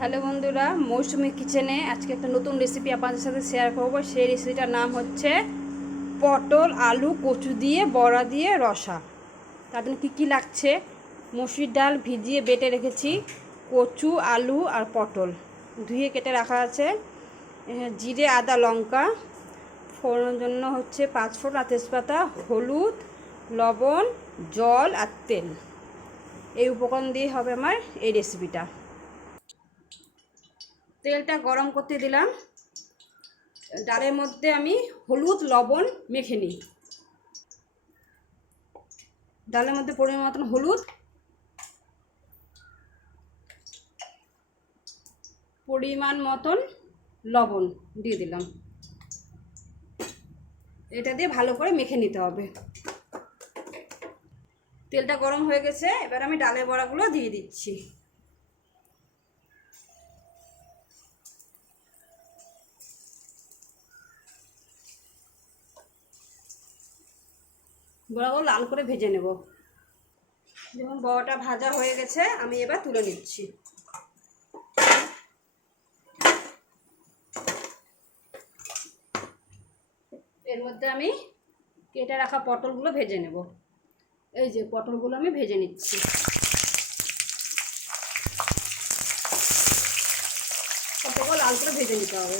Hello বন্ধুরা, মৌসুমি কিচেনে আজকে একটা নতুন রেসিপি আপনাদের সাথে শেয়ার করব। সেই রেসিপিটার নাম হচ্ছে পটল আলু কচু দিয়ে বড়া দিয়ে রসা। তার জন্য কী কী লাগছে: মসুর ডাল ভিজিয়ে বেটে রেখেছি, কচু আলু আর পটল ধুয়ে কেটে রাখা আছে, জিরে আদা লঙ্কা, ফোড়নের জন্য হচ্ছে 5 ফোড়ন আর তেজপাতা, হলুদ, লবণ, জল আর তেল। এই উপকরণ দিয়ে হবে আমার এই রেসিপিটা। তেলটা গরম করতে দিলাম। ডালের মধ্যে আমি হলুদ লবণ মেখে নিই। ডালের মধ্যে পরিমাণ মতন হলুদ, পরিমাণ মতন লবণ দিয়ে দিলাম। এটা দিয়ে ভালো করে মেখে নিতে হবে। তেলটা গরম হয়ে গেছে, এবার আমি ডালের বড়াগুলো দিয়ে দিচ্ছি। বড়াগুলো লাল করে ভেজে নেব। যখন বড়াটা ভাজা হয়ে গেছে আমি এবার তুলে নিচ্ছি। এর মধ্যে আমি কেটে রাখা পটলগুলো ভেজে নেব। এই যে পটলগুলো আমি ভেজে নিচ্ছি। পটলগুলো লাল করে ভেজে নিতে হবে।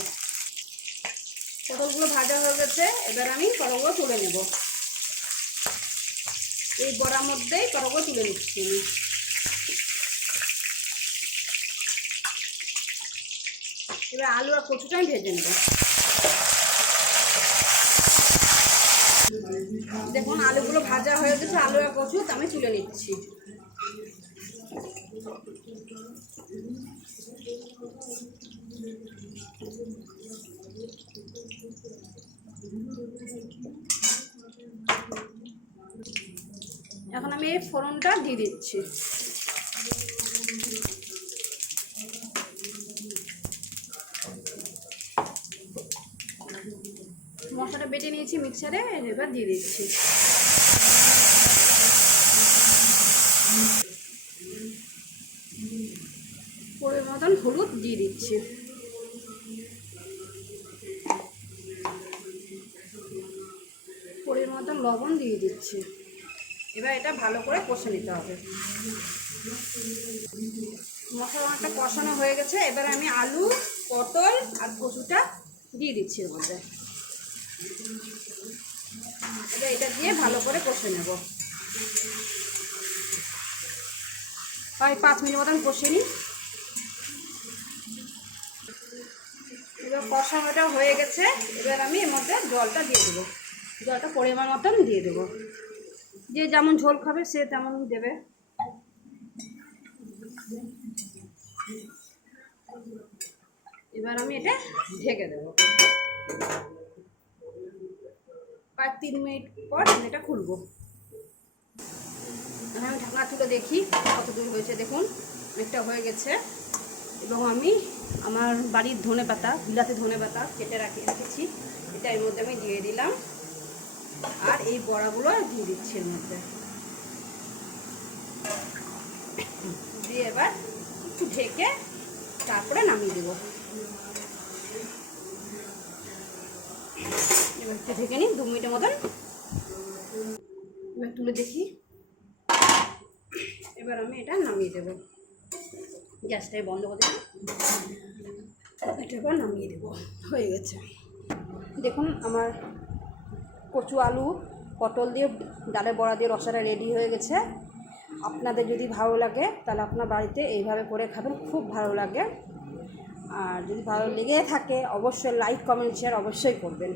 পটলগুলো ভাজা হয়ে গেছে, এবার আমি পটলগুলো তুলে নেব। এই বড়ার মধ্যেই পটলগুলো তুলে নিচ্ছি আমি। এবার আলু আর কচুটা আমি ভেজে নেব। দেখুন আলুগুলো ভাজা হয়ে গেছে, আলু আর কচু আমি তুলে নিচ্ছি। এখন আমি এই ফোড়নটা দিয়ে দিচ্ছি। মশলাটা বেটে নিয়েছি মিক্সারে, এবার দিয়ে দিচ্ছি। পরিমাণ মতন হলুদ দিয়ে দিচ্ছি। পরিমাণ মতন লবণ দিয়ে দিচ্ছি। এবার এটা ভালো করে কষে নিতে হবে। মশলাটা কষানো হয়ে গেছে, এবার আমি আলু পটল আর কচুটা দিয়ে দিচ্ছি এর মধ্যে। এবার এটা দিয়ে ভালো করে কষে নেব। প্রায় 5 মিনিট মতন কষে নিই। এবার কষানোটা হয়ে গেছে, এবার আমি এর মধ্যে জলটা দিয়ে দেবো। জলটা পরিমাণ মতন দিয়ে দেবো। যে যেমন ঝোল খাবে সে তেমন দেবে। এবার আমি এটা ঢেকে দেবো। প্রায় 3 মিনিট পর আমি এটা খুলবো। এখন আমি ঢাকনা তুলে দেখি কত দূর হয়েছে। দেখুন অনেকটা হয়ে গেছে। এবং আমি আমার বাড়ির ধনেপাতা, বিলাতি ধনেপাতা কেটে রেখেছি, এটা এর মধ্যে আমি দিয়ে দিলাম। আর এই বড়াগুলো দিয়ে দিচ্ছি এর মধ্যে। দিয়ে এবার একটু ঢেকে তারপরে নামিয়ে দেবো। এবার একটু ঢেকে নিই 2 মিনিটের মতন। এবার তুলে দেখি। এবার আমি এটা নামিয়ে দেবো। গ্যাসটাই বন্ধ করে দেবো। এটার পর নামিয়ে দেবো। হয়ে গেছে। দেখুন আমার কচু আলু পটল দিয়ে ডালের বড়া দিয়ে রসাটা রেডি হয়ে গেছে। আপনাদের যদি ভালো লাগে তাহলে আপনার বাড়িতে এইভাবে করে খাবেন, খুব ভালো লাগে। আর যদি ভালো লেগে থাকে অবশ্যই লাইক কমেন্ট শেয়ার অবশ্যই করবেন।